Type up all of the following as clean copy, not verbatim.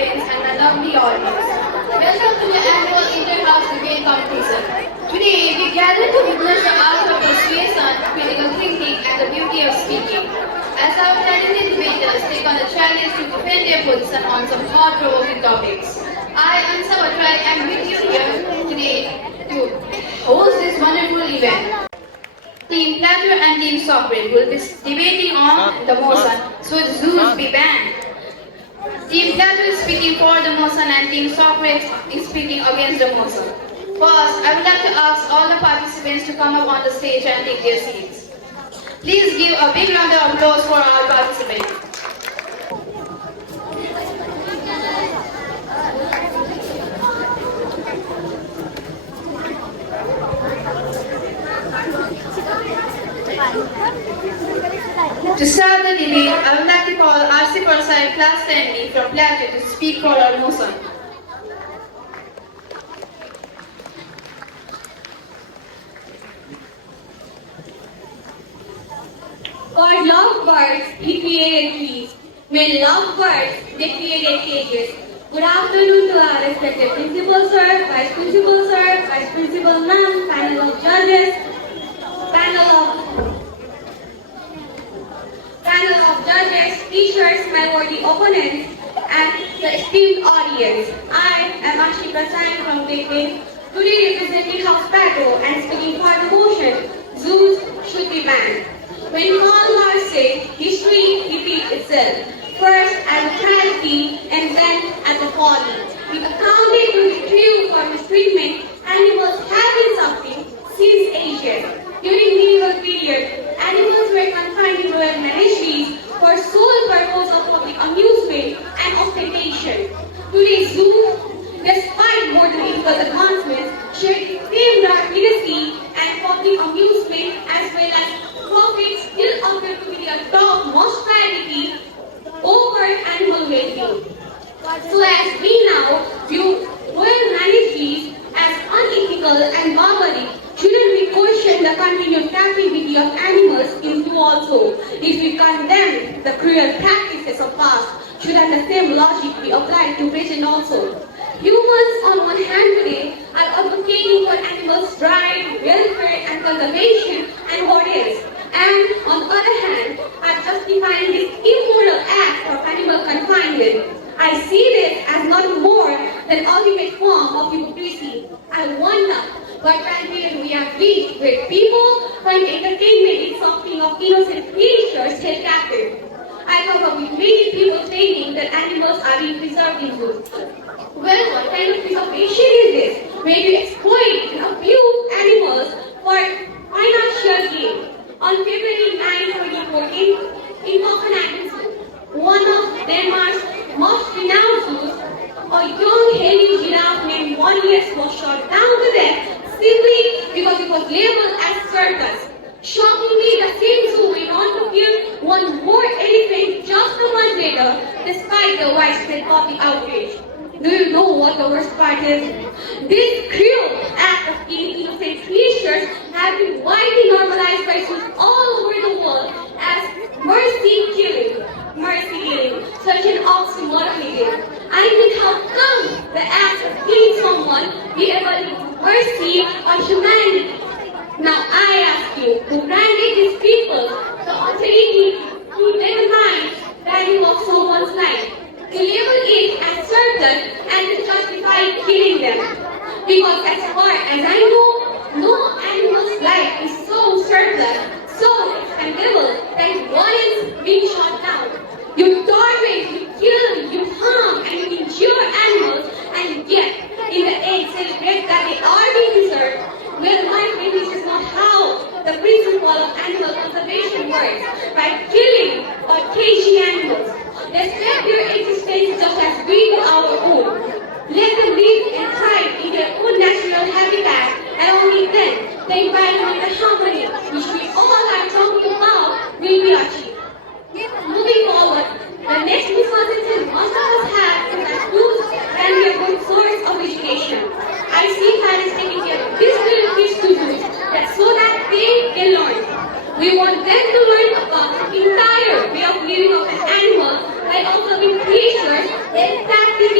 participants and a lovely audience. Welcome to the annual Inter-House Debate Competition. Today, we gather to witness the art of persuasion, critical thinking, and the beauty of speaking. As our talented debaters take on the challenge to defend their position on some thought-provoking topics. I, Ansa Batrai, am with you here today to host this wonderful event. Team Platter and Team Socrates will be debating on the motion, should zoos be banned? Team Platter is speaking for the motion and Team Socrates is speaking against the motion. First, I would like to ask all the participants to come up on the stage and take their seats. Please give a big round of applause for our participants. To start the debate, I would like to call R.C. Persai Class 10B from Plateau to speak for our motion. For lovebirds, he created trees. When lovebirds, they created cages. Good afternoon to our respected principal sir, vice principal sir, vice principal ma'am, panel of judges, teachers, my worthy opponents, and the esteemed audience. I am Ashri Prasad from Brightland, today representing House Pato and speaking for the motion, zoos should be banned. When Karl Marx said, history repeats itself, first as a tragedy and then as a folly. If accounted to the true for mistreatment, animals have been suffering since ages. During medieval period, animals were confined in royal menageries for sole purpose of public amusement and ostentation. Today's zoo, despite modern ethical advancements, share the same rapidity and public amusement as well as profits still appear to be the topmost priority over animal well-being. So as we now view royal menageries as unethical and barbaric, shouldn't we question the continued captivity of animals in zoo also? If we condemn the cruel practices of past, shouldn't the same logic be applied to present also? Humans on one hand today are advocating for animals' rights, welfare and conservation and what else? And on the other hand, are justifying this immoral act of animal confinement. I see this as nothing more than ultimate form of hypocrisy. I wonder what time period we have reached where people find entertainment in something of innocent creatures held captive. I come up with many people claiming that animals are being preserved in zoos. Well, what kind of preservation is this? Where you exploit and abuse animals for financial gain. On February 9, 2014, in Copenhagen Zoo, one of Denmark's most renowned zoos, a young hairy giraffe named Monius was shot down to death simply because it was labeled as circus. Shockingly, the same zoo went on to kill one more elephant just a month later, despite the widespread public outrage. Do you know what the worst part is? This cruel act of killing innocent creatures has been widely normalized by zoos all over the world as mercy killing. Mercy killing, such an oxymoron it is. I mean, how come the act of killing someone be able to mercy or humanity? Now I ask you, to mandate these people the authority to determine the value of someone's life, to label it as circus and to justify killing them. Because as far as I know, no animal's life is so surplus, so expendable that it warrants being shot down. You torment, you kill, you harm, and you injure animals, and yet, in the end, celebrate that they are being preserved. Well, my friend, this is not how the principle of animal conservation works, by killing or caging animals. Respect their existence just as we do our own. Let them live and thrive in their own natural habitat, and only then the environmental harmony, which we all are talking about, will be achieved. Moving forward, the next misconception most of us have is that schools can be a good source of education. I see parents taking care of these little kids to use that so that they can learn. We want them to learn about the entire way of living of an animal by observing creatures and practicing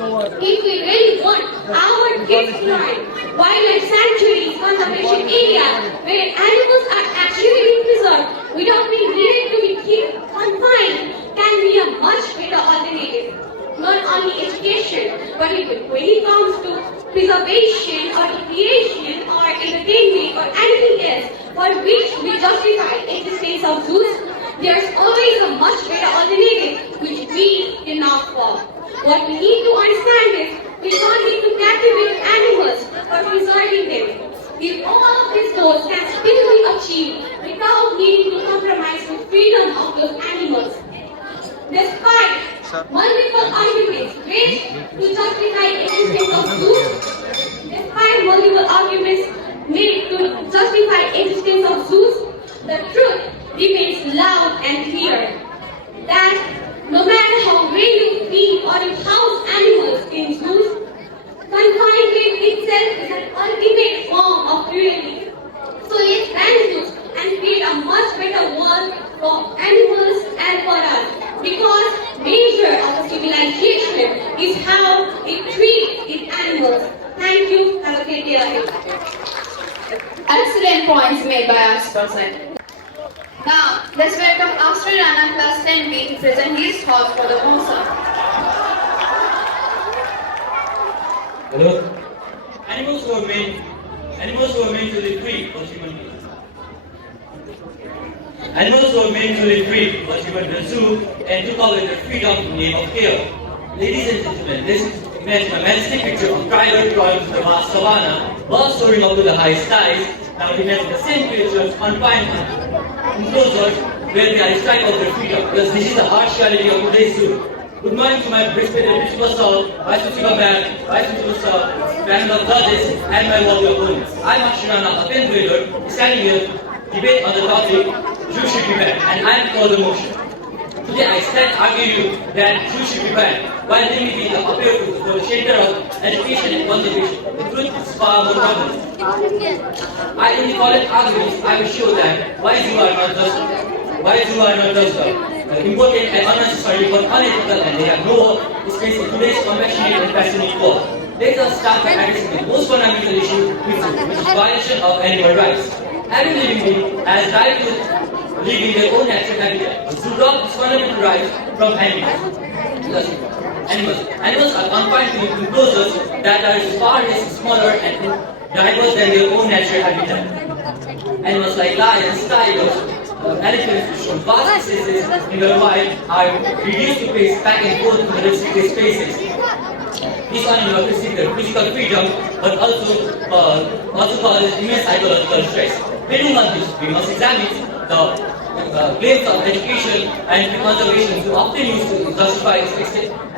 If we really want our kids to learn, wildlife sanctuaries, conservation areas where animals are actually being preserved without being needed to be confined can be a much better alternative. Not only education, but when it comes to preservation or recreation or entertainment or anything else for which we justify existence of zoos, there's always a much better alternative which we can opt for. What we need to understand is we don't need to captivate animals for preserving them. If all of these goals can still be achieved without needing to compromise with freedom of those animals. Despite multiple arguments raised to justify existence of zoos, despite multiple arguments made to justify existence of zoos, the truth remains loud and clear that no matter how well you feed or you house animals in zoos, confinement itself is an ultimate form of cruelty. So let's ban zoos and create a much better world for animals and for us. Because nature of a civilization is how it treats its animals. Thank you. Have a great day ahead. Excellent points made by our person. Now, let's welcome Astrid Rana class 10B to present his thoughts for the concert. Hello? Animals were made to live free, but human beings. Animals were meant to live free, but you went to the zoo and took away their freedom in the name of care. Ladies and gentlemen, let's imagine a majestic picture of tiger crawling through the vast savannah while soaring up to the high skies. Now imagine the same creatures confined enclosures where they are stripped of their freedom, because this is the harsh reality of today's zoo. Good morning to my respected principal sir, Vice Principal Ma'am, Vice Principal sir, panel of judges, and my worthy opponents. I'm Ashirana, a 10th grader, standing here debate on the topic, Jews should be banned, and I am for the motion. Today I stand argue you that Jews should be banned, while limiting the upper for the shelter of education and conservation. The truth is far more prominent. In the following arguments, I will show that why Jews are not just important and unnecessary but unethical, and they have no space in today's compassionate and passionate world. Let us start by addressing the most fundamental issue, which is violation of animal rights. Every living being has right to live in their own natural habitat. To drop this fundamental right from animals. Animals are confined to enclosures that are far less smaller and diverse than their own natural habitat. Animals like lions, tigers, elephants, which show vast distances in the wild, are reduced to pace back and forth in the restricted spaces. This animal receives their physical freedom, but also causes immense psychological stress. Building on this, we must examine the claims of education and conservation to often used to justify its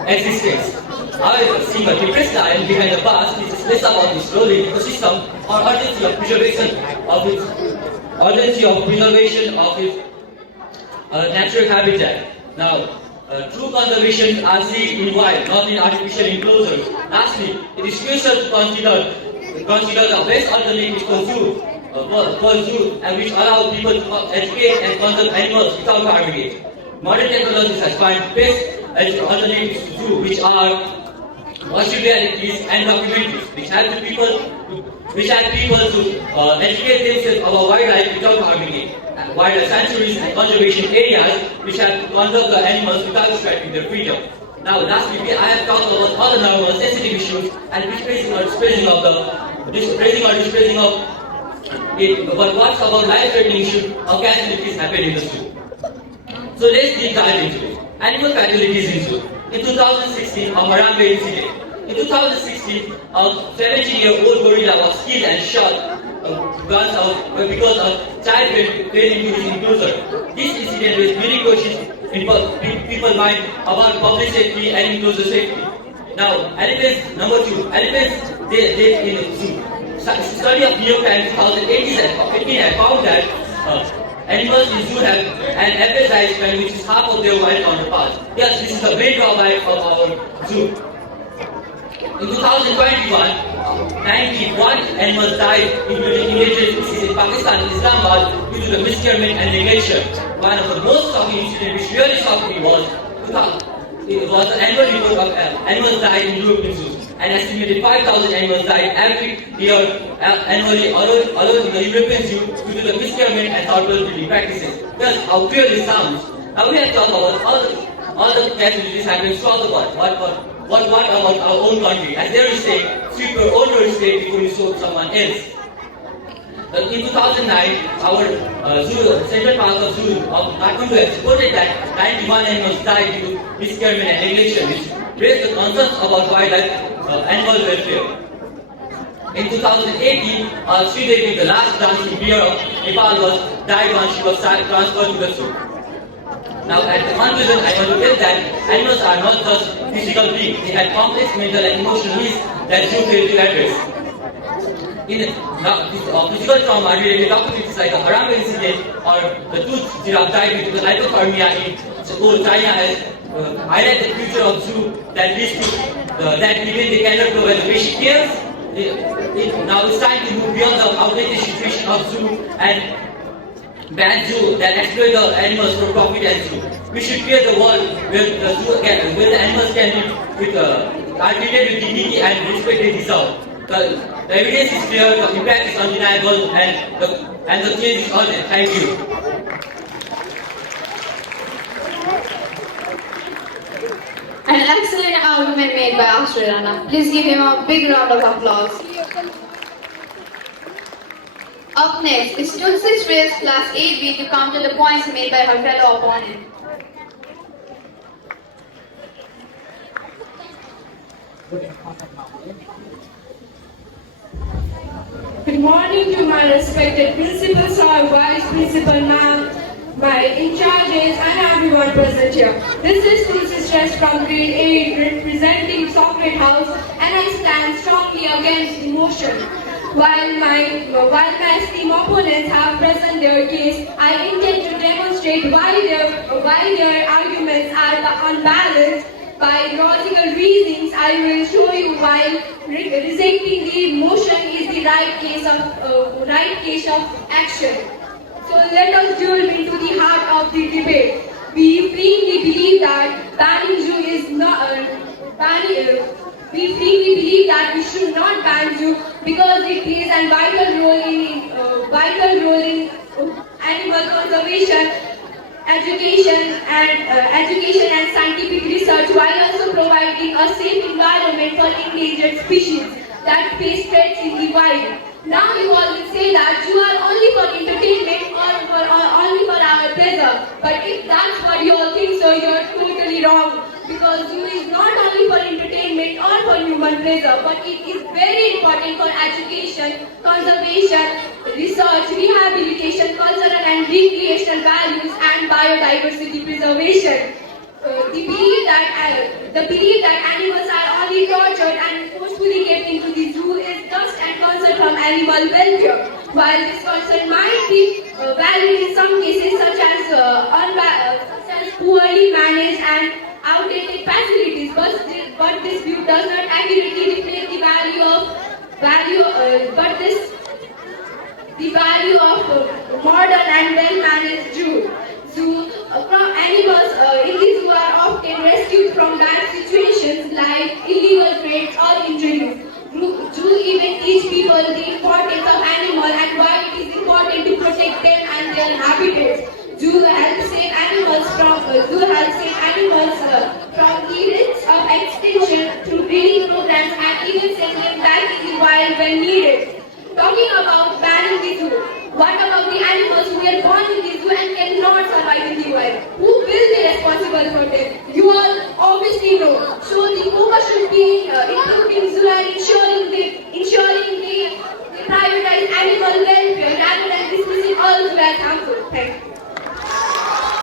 existence. However, seeing a depressed lion behind the bars teaches less about its role in the ecosystem or urgency of preservation of its natural habitat. Now, true conservation are seen in wild, not in artificial enclosures. Lastly, it is crucial to consider the best alternative for zoo and which allow people to educate and conserve animals without harming it. Modern technologies have found best alternatives to zoo, which are virtual realities and documentaries, which help people to educate themselves about wildlife without harming it. Wildlife sanctuaries and conservation areas, which have to conserve the animals without restricting their freedom. Now, last week I have talked about all the normal sensitive issues and dispraising or dispraising of it. But what's about life-threatening issues? How casualties happen in the zoo? So let's deep dive into it. Animal fatalities in zoo. In 2016, a Harambe incident. In 2016, a 17-year-old gorilla was killed and shot guns out because a child fell into his enclosure. This incident raised many questions in people's mind about public safety and enclosure safety. Now, elephants, number 2. Elephants, they live in a zoo. A study of New York Times 2018 has found that animals in zoo have an average lifespan which is half of their wild counterparts. Yes, this is the main drawback of our zoo. In 2021, 91 animals died, including endangered species in Pakistan and Islamabad, due to the miscarriage and neglection. One of the most shocking incidents which really shocked me was it was the annual report of animals died in European zoos. An estimated 5,000 animals died every year annually alone in the European zoo due to the miscarriage and surplus breeding practices. Thus, how clear this sounds. Now we have talked about all the casualties happening throughout the world. What about our own country? As they say, sweep your own state before you soak someone else. In 2009, our Central Park of Zoo of Kathmandu has reported that 91 animals died due to miscarriage and neglection, which raised the concerns about wildlife animal welfare. In 2018, Sridevi, the last dancing bear of Nepal, died when she was transferred to the zoo. Now, at the conclusion, I want to tell that animals are not just physical beings; they have complex mental and emotional needs that zoo fail to address. Physical trauma related toxicities like the Harambe incident or the tooth giraffe died due to the hypothermia in China has highlighted the future of zoo that leads to that even they cannot provide the basic care. Now it's time to move beyond the outdated situation of zoo and ban zoo that exploit the animals for profit and zoo. We should create a world where the animals can live with are treated with dignity and respect they deserve. The evidence is clear, the impact is undeniable, and the change is urgent. Thank you. An excellent argument made by Ashrana. Please give him a big round of applause. Up next is Tulsi's race class 8B to counter the points made by her fellow opponent. Good morning to my respected principals, our vice principal, ma'am, my in-charges, and everyone present here. This is Tulsi Stress from grade 8 representing Chocolate House, and I stand strongly against the motion. While my esteemed opponents have present their case, I intend to demonstrate why their arguments are unbalanced. By logical reasons, I will show you why rejecting the motion is the right case of action. So let us delve into the heart of the debate. We firmly believe that we should not ban zoo because it plays a vital role in animal conservation, education and scientific research, while also providing a safe environment for endangered species that face threats in the wild. Now you all will say that you are only for entertainment or only for our pleasure. But if that's what you all think, so you're totally wrong. Because zoo is not only for entertainment or for human pleasure, but it is very important for education, conservation, research, rehabilitation, cultural and recreational values, and biodiversity preservation. The belief that animals are only tortured and forcefully kept into the zoo is just and concern from animal welfare. While this concern might be valid in some cases, such as poorly managed and outdated facilities, but this view does not accurately reflect the value of modern and well-managed zoo. Animals in the zoo are often rescued from bad situations like illegal trades or injuries. Zoo even teach people the importance of animals and why it is important to protect them and their habitats. Zoo helps save animals from the risks of extinction through breeding programs and even send them back in the wild when needed. Talking about banning the zoo, what about the animals who were born in the zoo and cannot survive in the wild? Who